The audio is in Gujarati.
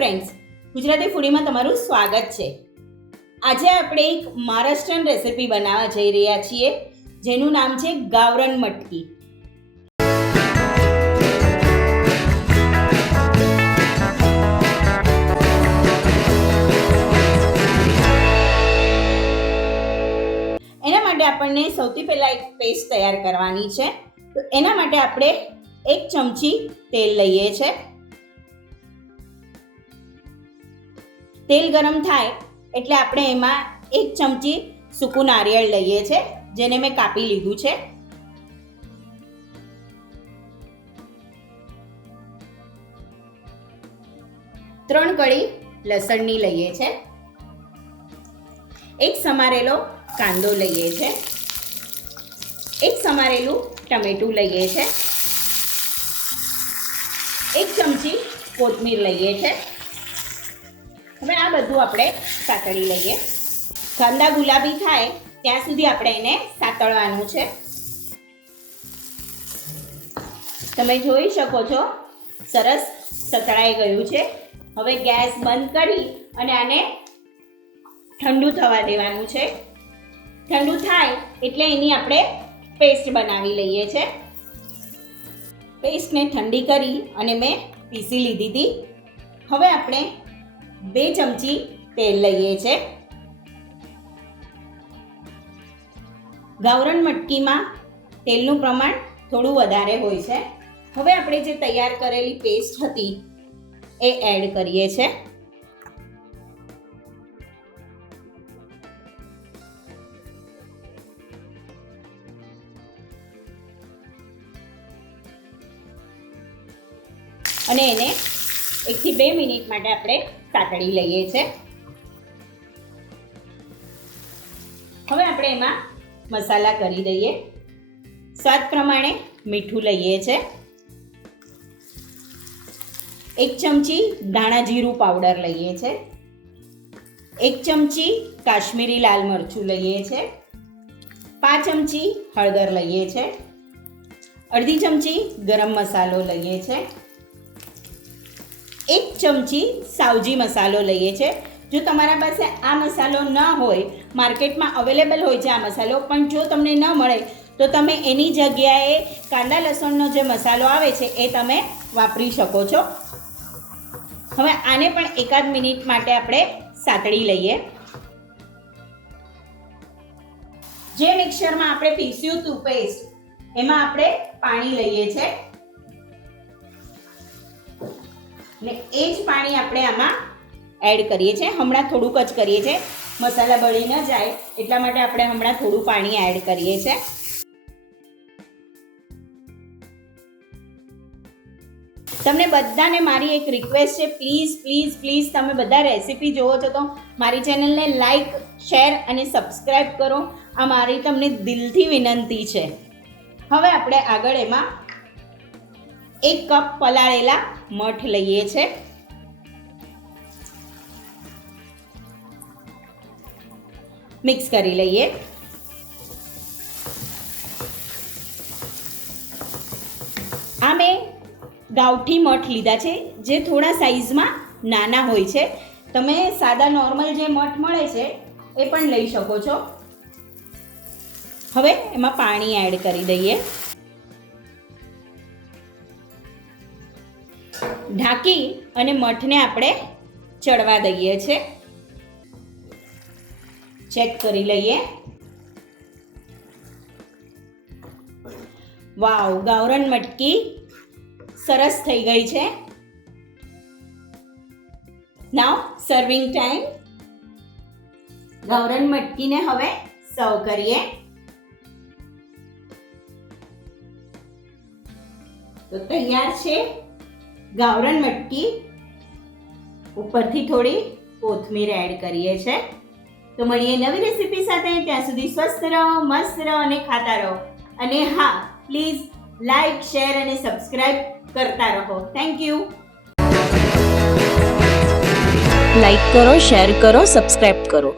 ફ્રેન્ડ્સ ગુજરાતી ફૂડીમાં તમારું સ્વાગત છે. આજે આપણે એક મહારાષ્ટ્રન રેસિપી બનાવવા જઈ રહ્યા છીએ, જેનું નામ છે ગાવરન મટકી. એના માટે આપણને સૌથી પહેલાં એક પેસ્ટ તૈયાર કરવાની છે. તો એના માટે આપણે એક ચમચી તેલ લઈએ છે. તેલ ગરમ થાય એટલે આપણે એમાં એક ચમચી સૂકું નારિયેળ લઈએ છે, જેને મેં કાપી લીધું છે. ત્રણ કળી લસણની લઈએ છે. એક સમારેલો કાંદો લઈએ છે. એક સમારેલું ટમેટું લઈએ છે. એક ચમચી કોથમીર લઈએ છે. હવે આ બધું આપણે સાતળી લઈએ. કાંદા ગુલાબી થાય ત્યાં સુધી આપણે એને સાતળવાનું છે. તમે જોઈ શકો છો, સરસ સતળાઈ ગયું છે. હવે ગેસ બંધ કરી અને આને ઠંડુ થવા દેવાનું છે. ઠંડુ થાય એટલે એની આપણે પેસ્ટ બનાવી લઈએ છે. પેસ્ટને ઠંડી કરી અને મેં પીસી લીધી હતી. હવે આપણે બે ચમચી તેલ લઈએ છે. ગાવરણ મટકીમાં તેલનું પ્રમાણ થોડું વધારે હોય છે. હવે આપણે જે તૈયાર કરેલી પેસ્ટ હતી એ એડ કરીએ છે. અને એને એકથી બે મિનિટ માટે આપણે સાતળી લઈએ છે. હવે આપણે એમાં મસાલા કરી દઈએ. સ્વાદ પ્રમાણે મીઠું લઈએ છે. એક ચમચી ધાણા જીરું પાવડર લઈએ છે. એક ચમચી કાશ્મીરી લાલ મરચું લઈએ છે. પાંચ ચમચી હળદર લઈએ છે. અડધી ચમચી ગરમ મસાલો લઈએ છે. એક ચમચી સાવજી મસાલો લઈએ છે. જો તમારા પાસે આ મસાલો ન હોય, માર્કેટમાં અવેલેબલ હોય છે આ મસાલો, પણ જો તમને ન મળે, તો તમે એની જગ્યાએ કાંદા લસણનો જે મસાલો આવે છે એ તમે વાપરી શકો છો. હવે આને પણ એકાદ મિનિટ માટે આપણે સાતળી લઈએ. જે મિક્સરમાં આપણે પીસ્યું હતું પેસ્ટ એમાં આપણે પાણી લઈએ છે. ને એ જ પાણી આપણે આમાં એડ કરીએ છીએ. હમણાં થોડુંક જ કરીએ છીએ. મસાલા બળી ન જાય એટલા માટે આપણે હમણાં થોડું પાણી એડ કરીએ છીએ. તમને બધાને મારી એક રિક્વેસ્ટ છે. પ્લીઝ પ્લીઝ પ્લીઝ તમે બધા રેસીપી જોવો છો તો મારી ચેનલને લાઈક શેર અને સબસ્ક્રાઈબ કરો. આ મારી તમને દિલથી વિનંતી છે. હવે આપણે આગળ એમાં એક કપ પલાળેલા મઠ લઈએ છે. મિક્સ કરી લઈએ. આ મેં ગાવઠી મઠ લીધા છે, જે થોડા સાઈઝમાં નાના હોય છે. તમે સાદા નોર્મલ જે મઠ મળે છે, એ પણ લઈ શકો છો. હવે એમાં પાણી એડ કરી દઈએ. ઢાંકી અને મઠને આપણે ચડવા દઈએ છે. ચેક કરી લઈએ. વાવ, ગાવરણ મટકી સરસ થઈ ગઈ છે. નાવ સર્વિંગ ટાઈમ ગાવરન મટકીને હવે સર્વ કરીએ. તો તૈયાર છે. ગાવરન મટકી ઉપરથી થોડી કોથમીર એડ કરીએ છે. તો મળીએ નવી રેસીપી સાથે. ત્યાં સુધી સ્વસ્થ રહો, મસ્ત રહો અને ખાતા રહો. અને હા પ્લીઝ લાઈક શેર અને સબસ્ક્રાઈબ કરતા રહો. થેન્ક યુ લાઈક કરો શેર કરો સબસ્ક્રાઈબ કરો.